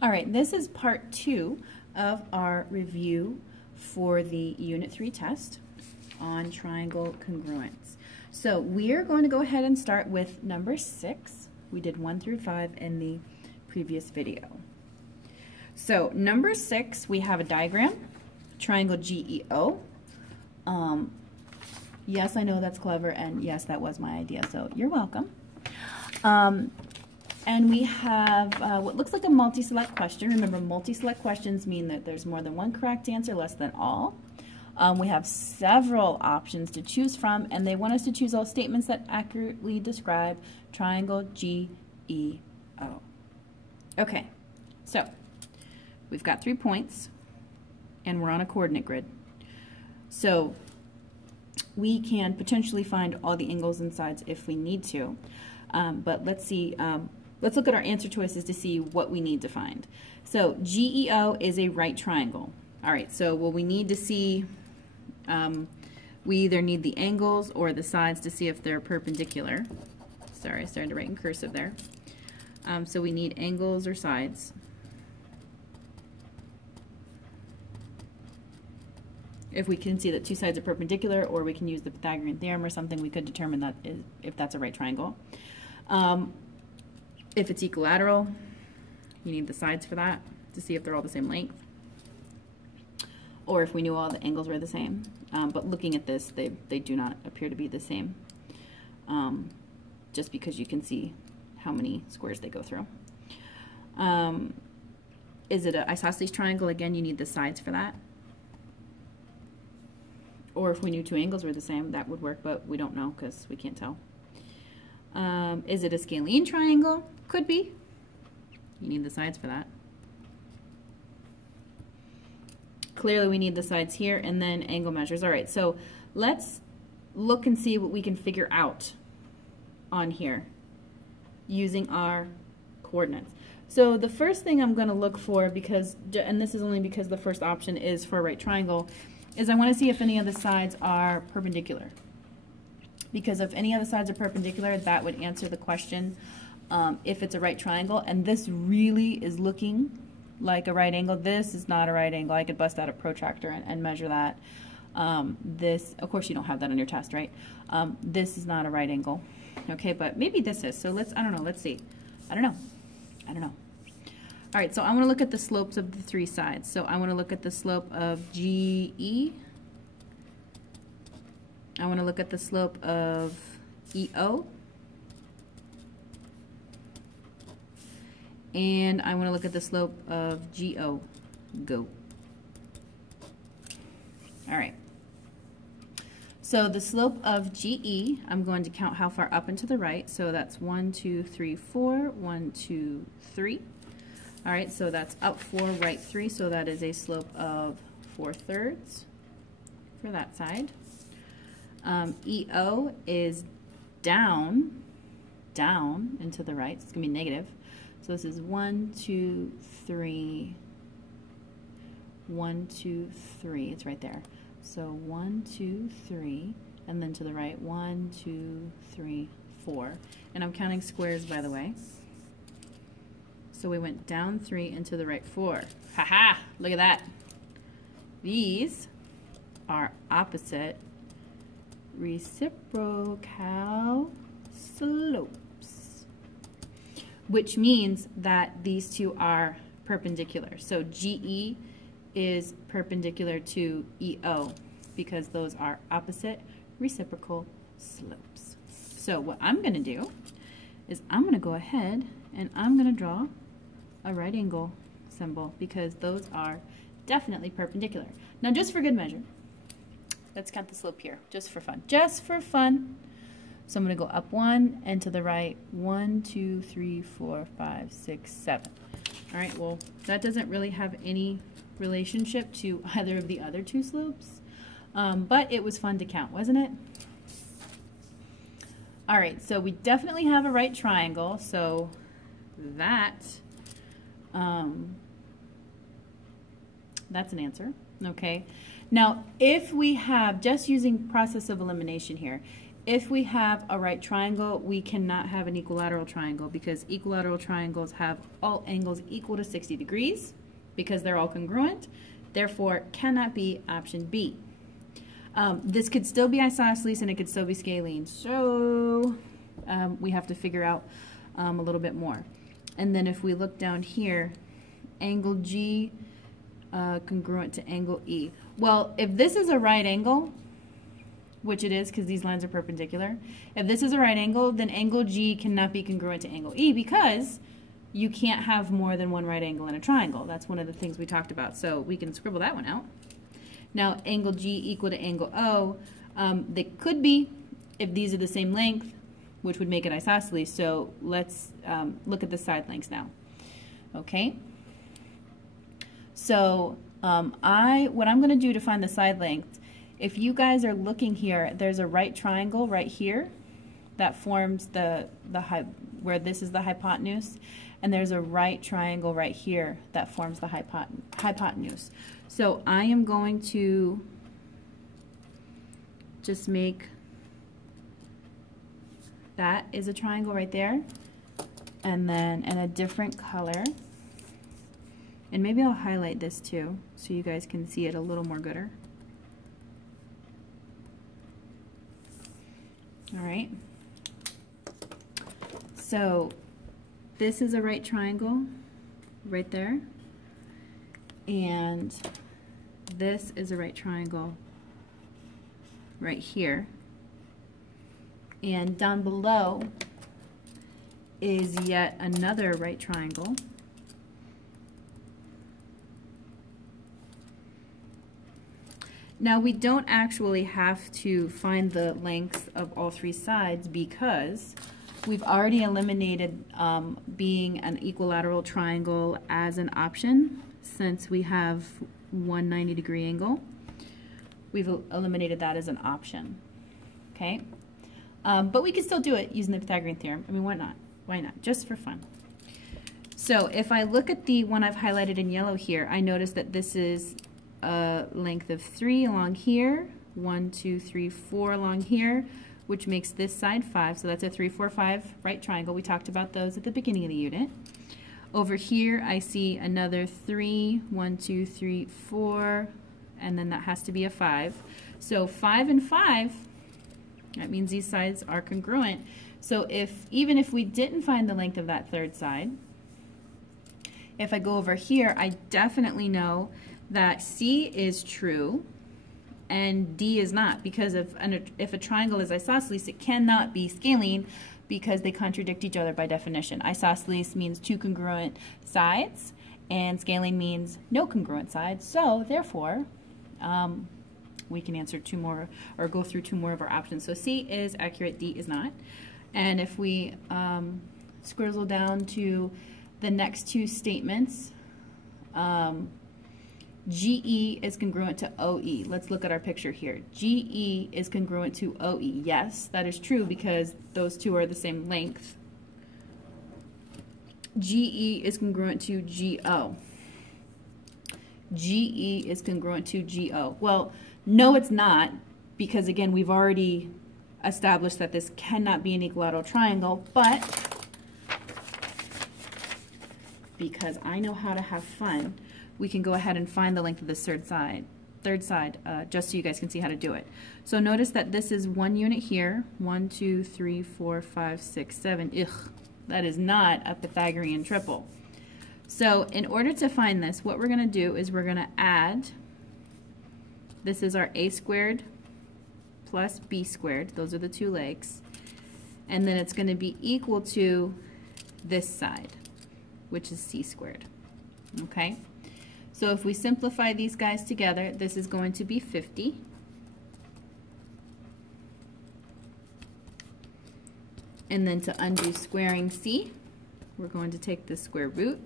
All right, this is part 2 of our review for the Unit 3 test on triangle congruence. So we are going to go ahead and start with number 6. We did 1 through 5 in the previous video. So number 6, we have a diagram, triangle GEO. Yes, I know that's clever, and yes, that was my idea, so you're welcome. And we have what looks like a multi-select question. Remember, multi-select questions mean that there's more than one correct answer, less than all. We have several options to choose from, and they want us to choose all statements that accurately describe triangle GEO. Okay, so we've got 3 points, and we're on a coordinate grid. So we can potentially find all the angles and sides if we need to, but let's see. Let's look at our answer choices to see what we need to find. So GEO is a right triangle. All right, so what we need to see, we either need the angles or the sides to see if they're perpendicular. Sorry, I started to write in cursive there. So we need angles or sides. If we can see that two sides are perpendicular, or we can use the Pythagorean theorem or something, we could determine that if that's a right triangle. If it's equilateral, you need the sides for that to see if they're all the same length. Or if we knew all the angles were the same. But looking at this, they do not appear to be the same, just because you can see how many squares they go through. Is it an isosceles triangle? Again, you need the sides for that. Or if we knew two angles were the same, that would work, but we don't know because we can't tell. Is it a scalene triangle? Could be. You need the sides for that. Clearly we need the sides here, and then angle measures. All right, so let's look and see what we can figure out on here using our coordinates. So the first thing I'm going to look for, because, and this is only because the first option is for a right triangle, is I want to see if any of the sides are perpendicular. Because if any of the sides are perpendicular, that would answer the question if it's a right triangle. And this really is looking like a right angle. This is not a right angle. I could bust out a protractor and measure that. This, of course, you don't have that on your test, right? This is not a right angle. Okay, but maybe this is. So let's, I don't know, let's see. I don't know. All right, so I want to look at the slopes of the 3 sides. So I want to look at the slope of GE. I want to look at the slope of EO. And I want to look at the slope of GO. Go. All right. So the slope of GE, I'm going to count how far up and to the right. So that's 1, 2, 3, 4. 1, 2, 3. All right, so that's up 4, right 3. So that is a slope of 4/3 for that side. EO is down and to the right. So it's going to be negative. So this is 1, 2, 3, 1, 2, 3. It's right there. So 1, 2, 3, and then to the right, 1, 2, 3, 4. And I'm counting squares, by the way. So we went down 3 and to the right 4. Ha-ha! Look at that. These are opposite reciprocal slopes, which means that these two are perpendicular. So GE is perpendicular to EO because those are opposite reciprocal slopes. So what I'm going to do is I'm going to go ahead and I'm going to draw a right angle symbol because those are definitely perpendicular. Now, just for good measure, let's count the slope here, just for fun. Just for fun. So I'm going to go up 1 and to the right 1, 2, 3, 4, 5, 6, 7. All right, well, that doesn't really have any relationship to either of the other 2 slopes, but it was fun to count, wasn't it? All right, so we definitely have a right triangle, so that's an answer, okay? Now, if we have, just using process of elimination here, if we have a right triangle, we cannot have an equilateral triangle because equilateral triangles have all angles equal to 60 degrees because they're all congruent. Therefore, cannot be option B. This could still be isosceles and it could still be scalene. So we have to figure out a little bit more. And then if we look down here, angle G congruent to angle E. Well, if this is a right angle, which it is because these lines are perpendicular, if this is a right angle, then angle G cannot be congruent to angle E because you can't have more than one right angle in a triangle. That's one of the things we talked about. So we can scribble that one out. Now, angle G equal to angle O, they could be if these are the same length, which would make it isosceles. So let's look at the side lengths now. Okay. So what I'm going to do to find the side length, if you guys are looking here, there's a right triangle right here that forms where this is the hypotenuse, and there's a right triangle right here that forms the hypotenuse. So I am going to just make that is a triangle right there, and then in a different color, and maybe I'll highlight this too so you guys can see it a little more gooder. All right, so this is a right triangle right there, and this is a right triangle right here, and down below is yet another right triangle. Now we don't actually have to find the length of all three sides because we've already eliminated being an equilateral triangle as an option since we have one 90-degree angle. We've eliminated that as an option. Okay, but we can still do it using the Pythagorean theorem. I mean, why not? Why not? Just for fun. So if I look at the one I've highlighted in yellow here, I notice that this is a length of 3 along here, 1, 2, 3, 4 along here, which makes this side 5. So that's a 3, 4, 5 right triangle. We talked about those at the beginning of the unit. Over here I see another 3, 1, 2, 3, 4, and then that has to be a 5. So 5 and 5, that means these sides are congruent. So even if we didn't find the length of that third side, if I go over here, I definitely know that C is true and D is not, because if a triangle is isosceles, it cannot be scalene because they contradict each other by definition. Isosceles means two congruent sides, and scalene means no congruent sides. So therefore, we can answer two more or go through two more of our options. So C is accurate, D is not. And if we scrizzle down to the next two statements, GE is congruent to OE. Let's look at our picture here. GE is congruent to OE. Yes, that is true because those two are the same length. GE is congruent to GO. GE is congruent to GO. Well, no, it's not, because again, we've already established that this cannot be an equilateral triangle, but because I know how to have fun, we can go ahead and find the length of this third side, just so you guys can see how to do it. So notice that this is one unit here, 1, 2, 3, 4, 5, 6, 7. Ugh, that is not a Pythagorean triple. So in order to find this, what we're going to do is we're going to add, this is our a squared plus b squared, those are the two legs, and then it's going to be equal to this side, which is c squared. Okay? So if we simplify these guys together, this is going to be 50. And then to undo squaring c, we're going to take the square root,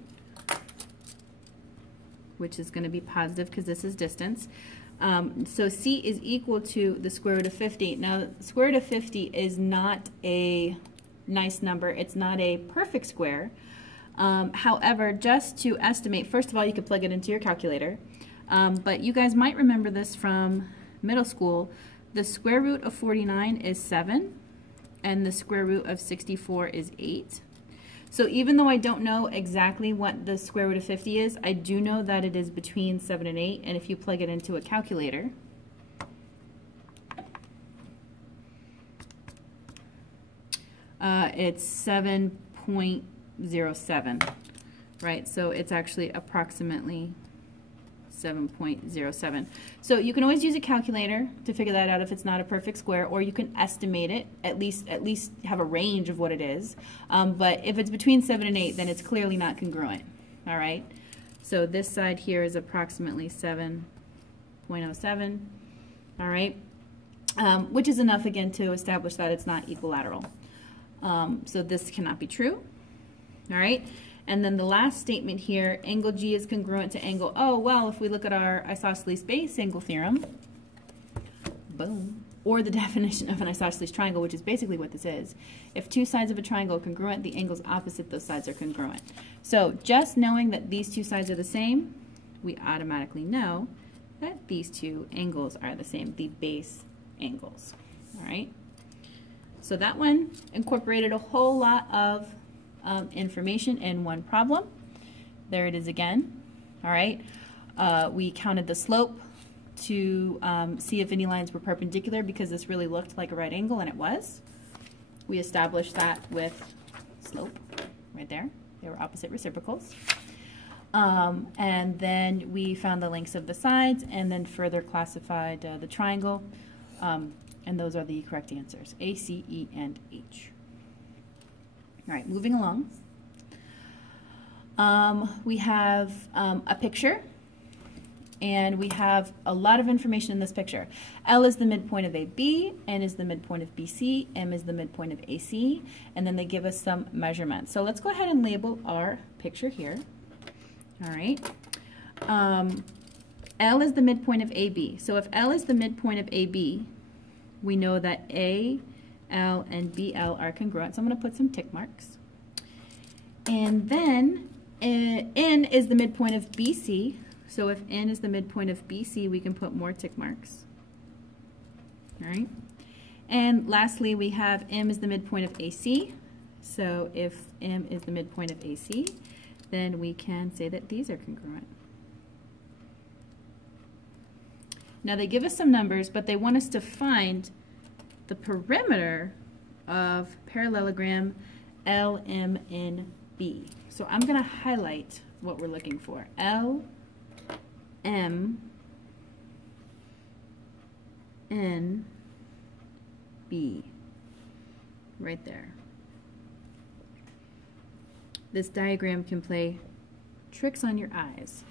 which is going to be positive because this is distance. So c is equal to the square root of 50. Now, the square root of 50 is not a nice number. It's not a perfect square. However, just to estimate, first of all, you could plug it into your calculator. But you guys might remember this from middle school. The square root of 49 is 7, and the square root of 64 is 8. So even though I don't know exactly what the square root of 50 is, I do know that it is between 7 and 8, and if you plug it into a calculator, it's 7.07, right? So it's actually approximately 7.07. So you can always use a calculator to figure that out if it's not a perfect square, or you can estimate it, at least have a range of what it is. But if it's between 7 and 8, then it's clearly not congruent. All right. So this side here is approximately 7.07. All right. Which is enough again to establish that it's not equilateral. So this cannot be true. All right. And then the last statement here, angle G is congruent to angle O. Well, if we look at our isosceles base angle theorem, boom, or the definition of an isosceles triangle, which is basically what this is, if two sides of a triangle are congruent, the angles opposite those sides are congruent. So just knowing that these two sides are the same, we automatically know that these two angles are the same, the base angles. All right. So that one incorporated a whole lot of information in one problem. There it is again. All right. We counted the slope to see if any lines were perpendicular, because this really looked like a right angle, and it was. We established that with slope right there. They were opposite reciprocals. And then we found the lengths of the sides, and then further classified the triangle. And those are the correct answers, A, C, E, and H. All right, moving along. We have a picture, and we have a lot of information in this picture. L is the midpoint of AB, N is the midpoint of BC, M is the midpoint of AC, and then they give us some measurements. So let's go ahead and label our picture here. All right. L is the midpoint of AB. So if L is the midpoint of AB, we know that A, L, and BL are congruent. So I'm going to put some tick marks. And then N is the midpoint of BC. So if N is the midpoint of BC, we can put more tick marks. All right. And lastly, we have M is the midpoint of AC. So if M is the midpoint of AC, then we can say that these are congruent. Now they give us some numbers, but they want us to find the perimeter of parallelogram LMNB. So I'm going to highlight what we're looking for. LMNB. Right there. This diagram can play tricks on your eyes.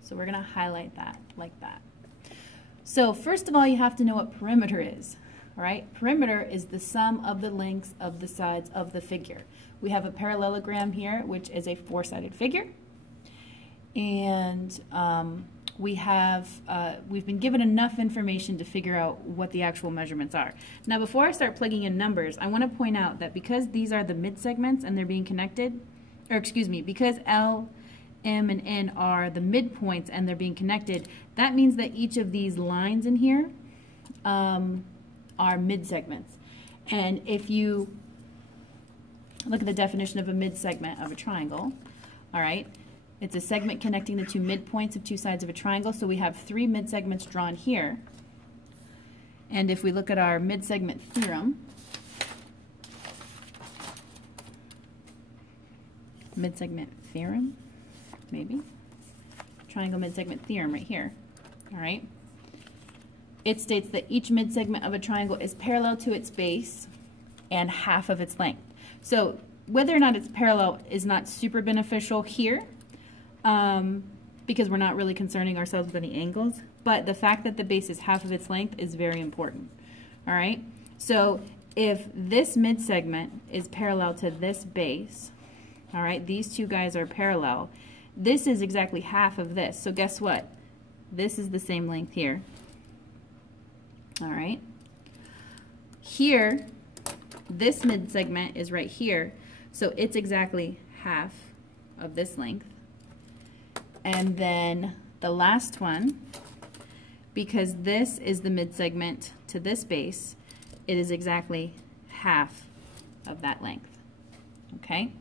So we're going to highlight that like that. So first of all, you have to know what perimeter is. All right, perimeter is the sum of the lengths of the sides of the figure. We have a parallelogram here, which is a four-sided figure, and we've been given enough information to figure out what the actual measurements are. Now, before I start plugging in numbers, I want to point out that because these are the midsegments and they're being connected, or excuse me, because L, M, and N are the midpoints and they're being connected, that means that each of these lines in here are midsegments. And if you look at the definition of a midsegment of a triangle, all right, it's a segment connecting the two midpoints of two sides of a triangle. So we have three midsegments drawn here. And if we look at our midsegment theorem, maybe, triangle midsegment theorem right here, all right, it states that each midsegment of a triangle is parallel to its base and half of its length. So whether or not it's parallel is not super beneficial here, because we're not really concerning ourselves with any angles, but the fact that the base is half of its length is very important. All right, so if this midsegment is parallel to this base, all right, these two guys are parallel, this is exactly half of this. So guess what? This is the same length here. All right. Here, this midsegment is right here, so it's exactly half of this length. And then the last one because this is the mid-segment to this base, it is exactly half of that length. Okay?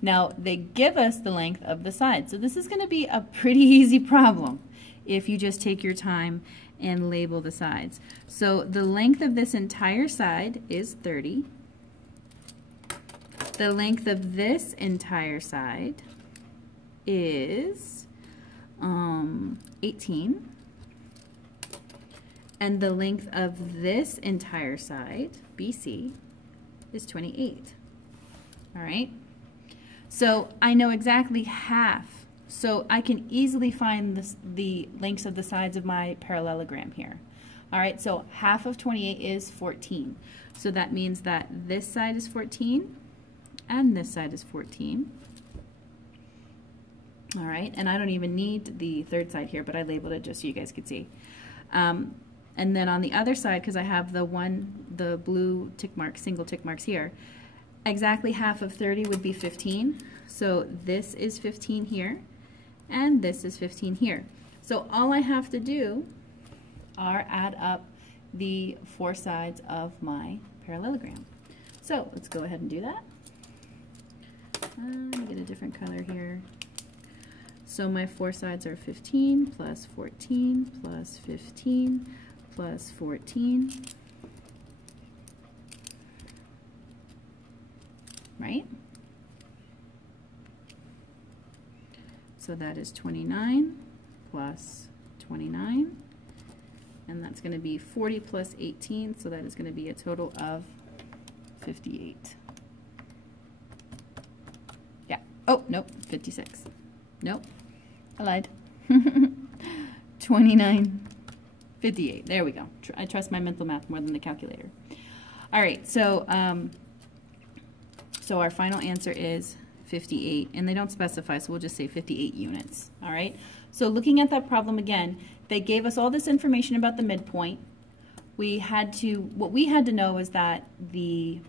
Now, they give us the length of the side. So this is going to be a pretty easy problem if you just take your time and label the sides. So the length of this entire side is 30. The length of this entire side is 18. And the length of this entire side, BC, is 28. All right? So I know exactly half. So I can easily find the lengths of the sides of my parallelogram here. All right, so half of 28 is 14. So that means that this side is 14 and this side is 14. All right, and I don't even need the third side here, but I labeled it just so you guys could see. And then on the other side, because I have the blue tick marks, single tick marks here, exactly half of 30 would be 15. So this is 15 here, and this is 15 here. So all I have to do are add up the four sides of my parallelogram. So let's go ahead and do that. Let me get a different color here. So my four sides are 15 plus 14 plus 15 plus 14. Right? So that is 29 plus 29, and that's going to be 40 plus 18, so that is going to be a total of 58. Yeah. Oh, nope, 56. Nope, I lied. 29, 58. There we go. I trust my mental math more than the calculator. All right, so so our final answer is 58, and they don't specify, so we'll just say 58 units. All right, so looking at that problem again, they gave us all this information about the midpoint. What we had to know is that the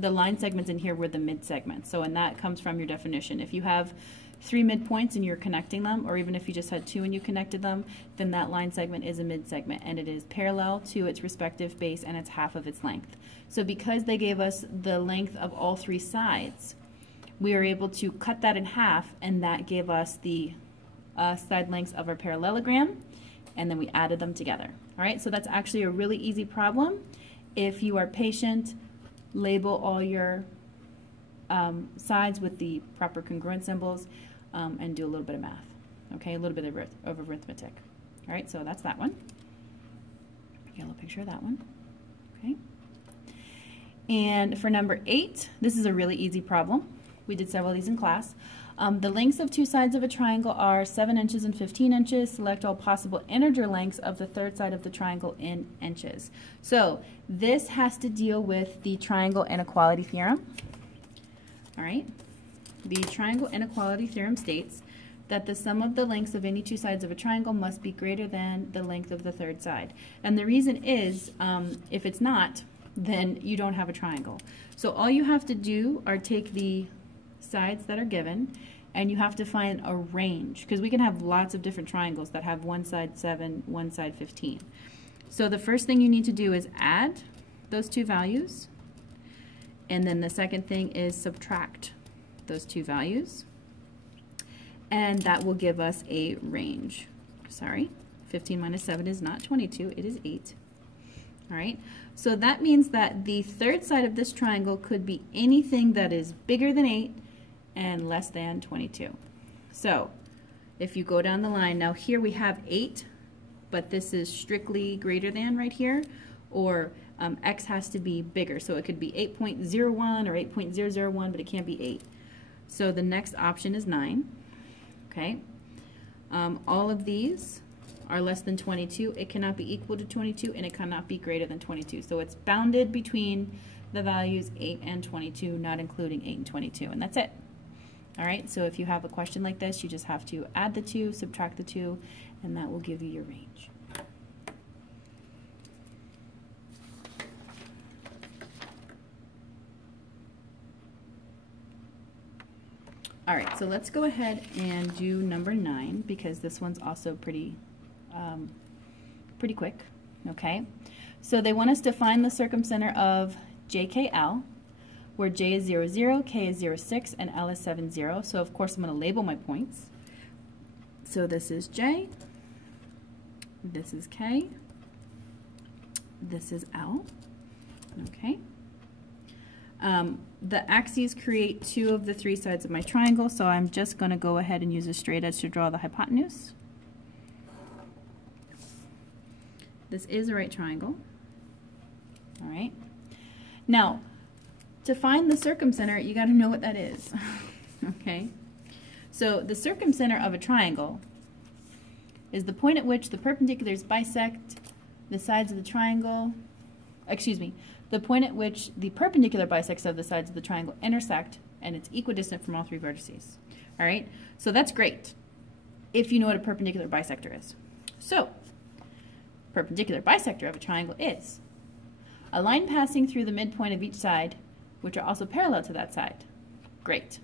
line segments in here were the mid segments. So, and that comes from your definition. If you have 3 midpoints and you're connecting them, or even if you just had 2 and you connected them, then that line segment is a mid segment, and it is parallel to its respective base, and it's half of its length. So because they gave us the length of all 3 sides, we were able to cut that in half, and that gave us the side lengths of our parallelogram, and then we added them together. All right, so that's actually a really easy problem. If you are patient, label all your sides with the proper congruent symbols, and do a little bit of math, okay, a little bit of arithmetic. All right, so that's that one. Get a little picture of that one, okay. And for number 8, this is a really easy problem. We did several of these in class. The lengths of 2 sides of a triangle are 7 inches and 15 inches. Select all possible integer lengths of the third side of the triangle in inches. So this has to deal with the triangle inequality theorem. All right. The triangle inequality theorem states that the sum of the lengths of any 2 sides of a triangle must be greater than the length of the third side. And the reason is, if it's not, then you don't have a triangle. So all you have to do are take the sides that are given, and you have to find a range, because we can have lots of different triangles that have one side 7, one side 15. So the first thing you need to do is add those 2 values, and then the second thing is subtract those 2 values, and that will give us a range. Sorry, 15 minus 7 is not 22, it is 8. All right, so that means that the third side of this triangle could be anything that is bigger than 8 and less than 22. So if you go down the line, now here we have 8, but this is strictly greater than right here, or x has to be bigger. So it could be 8.01 or 8.001, but it can't be 8. So the next option is 9. Okay, all of these are less than 22. It cannot be equal to 22, and it cannot be greater than 22. So it's bounded between the values 8 and 22, not including 8 and 22, and that's it. All right, so if you have a question like this, you just have to add the 2, subtract the 2, and that will give you your range. All right, so let's go ahead and do number 9, because this one's also pretty pretty quick, okay? So they want us to find the circumcenter of JKL, where J is 0, 0, K is 0, 6, and L is 7, 0. So of course I'm going to label my points. So this is J, this is K, this is L, okay? The axes create 2 of the 3 sides of my triangle, so I'm just going to go ahead and use a straight edge to draw the hypotenuse. This is a right triangle. All right. Now, to find the circumcenter, you got to know what that is. Okay. So the circumcenter of a triangle is the point at which the perpendiculars bisect the sides of the triangle. Excuse me. The point at which the perpendicular bisects of the sides of the triangle intersect, and it's equidistant from all 3 vertices. All right. So that's great if you know what a perpendicular bisector is. So perpendicular bisector of a triangle is a line passing through the midpoint of each side, which are also parallel to that side. Great.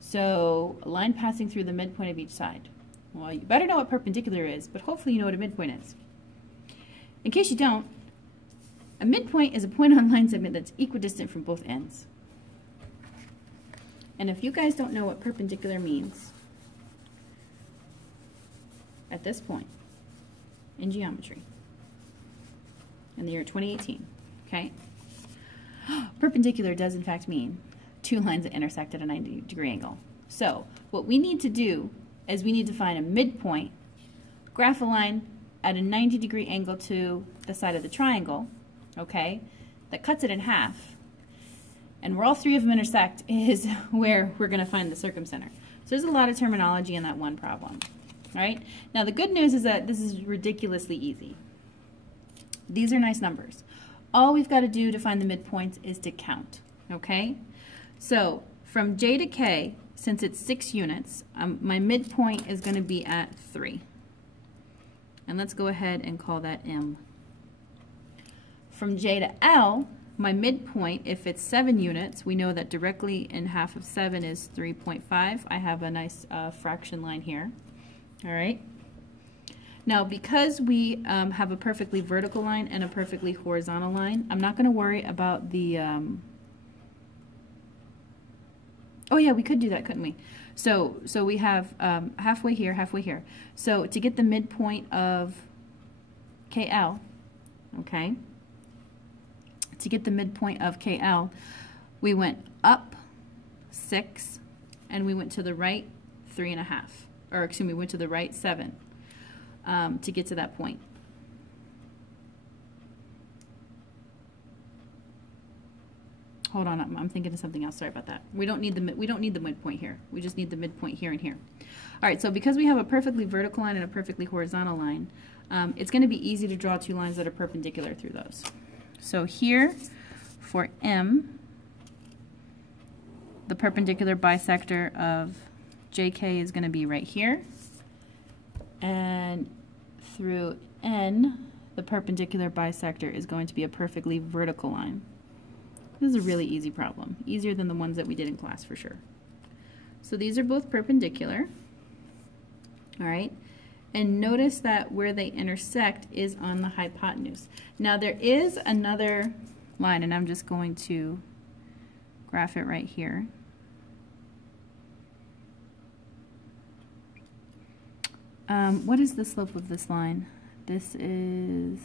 So a line passing through the midpoint of each side. Well, you better know what perpendicular is, but hopefully you know what a midpoint is. In case you don't, a midpoint is a point on line segment that's equidistant from both ends. And if you guys don't know what perpendicular means at this point in geometry, in the year 2018, okay? Perpendicular does in fact mean 2 lines that intersect at a 90-degree angle. So what we need to do is we need to find a midpoint, graph a line at a 90-degree angle to the side of the triangle, okay, that cuts it in half, and where all 3 of them intersect is where we're going to find the circumcenter. So there's a lot of terminology in that one problem. Right? Now the good news is that this is ridiculously easy. These are nice numbers. All we've got to do to find the midpoints is to count. Okay? So from J to K, since it's 6 units, my midpoint is going to be at 3. And let's go ahead and call that M. From J to L, my midpoint, if it's 7 units, we know that directly in half of 7 is 3.5. I have a nice fraction line here. All right. Now, because we have a perfectly vertical line and a perfectly horizontal line, I'm not going to worry about the... Oh, yeah, we could do that, couldn't we? So we have halfway here, halfway here. So to get the midpoint of KL, okay, to get the midpoint of KL, we went up 6, and we went to the right 3.5. Or excuse me, we went to the right 7 to get to that point. Hold on, I'm thinking of something else. Sorry about that. We don't need the midpoint here. We just need the midpoint here and here. All right. So because we have a perfectly vertical line and a perfectly horizontal line, it's going to be easy to draw 2 lines that are perpendicular through those. So here, for M, the perpendicular bisector of JK is going to be right here, and through N, the perpendicular bisector is going to be a perfectly vertical line. This is a really easy problem, easier than the ones that we did in class for sure. So these are both perpendicular, all right, and notice that where they intersect is on the hypotenuse. Now there is another line, and I'm just going to graph it right here. What is the slope of this line? This is,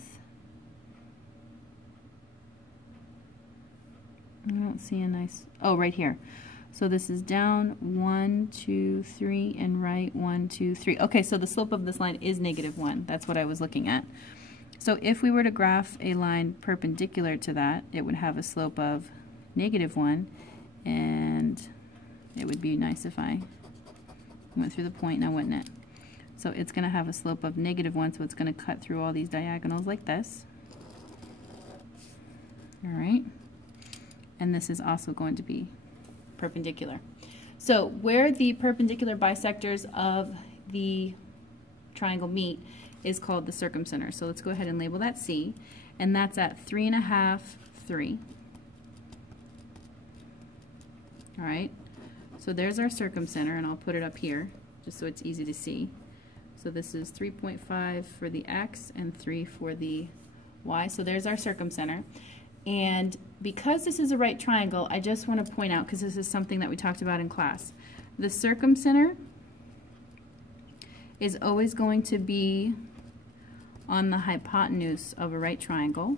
I don't see a nice, oh, right here. So this is down 1, 2, 3, and right 1, 2, 3. Okay, so the slope of this line is -1. That's what I was looking at. So if we were to graph a line perpendicular to that, it would have a slope of -1, and it would be nice if I went through the point now, wouldn't it? So it's going to have a slope of -1, so it's going to cut through all these diagonals like this. All right. And this is also going to be perpendicular. So where the perpendicular bisectors of the triangle meet is called the circumcenter. So let's go ahead and label that C, and that's at 3.5, 3. All right. So there's our circumcenter, and I'll put it up here just so it's easy to see. So this is 3.5 for the x and 3 for the y. So there's our circumcenter. And because this is a right triangle, I just want to point out, because this is something that we talked about in class, the circumcenter is always going to be on the hypotenuse of a right triangle.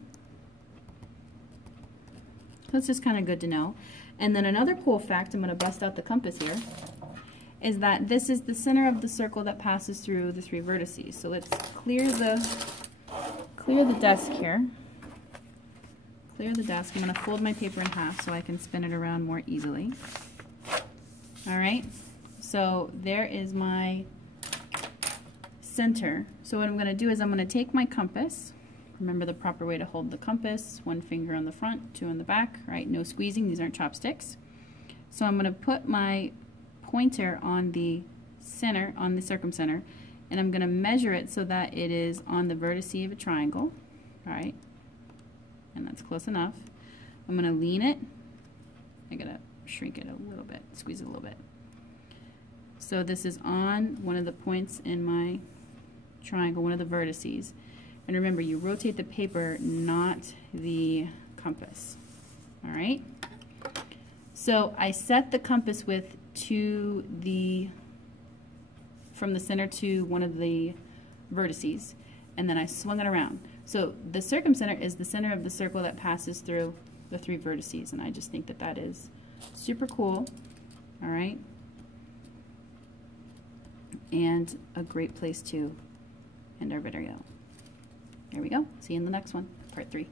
That's just kind of good to know. And then another cool fact, I'm going to bust out the compass here, is that this is the center of the circle that passes through the 3 vertices. So let's clear the desk here. Clear the desk. I'm going to fold my paper in half so I can spin it around more easily. All right, so there is my center. So what I'm going to do is I'm going to take my compass. Remember the proper way to hold the compass, 1 finger on the front, 2 on the back, right? No squeezing, these aren't chopsticks. So I'm going to put my pointer on the center, on the circumcenter, and I'm going to measure it so that it is on the vertice of a triangle, all right? And that's close enough. I'm going to lean it. I got to shrink it a little bit, squeeze it a little bit. So this is on one of the points in my triangle, one of the vertices. And remember, you rotate the paper, not the compass. All right? So I set the compass width to from the center to one of the vertices, and then I swung it around. So the circumcenter is the center of the circle that passes through the 3 vertices, and I just think that that is super cool. All right? And a great place to end our video. There we go. See you in the next one, part 3.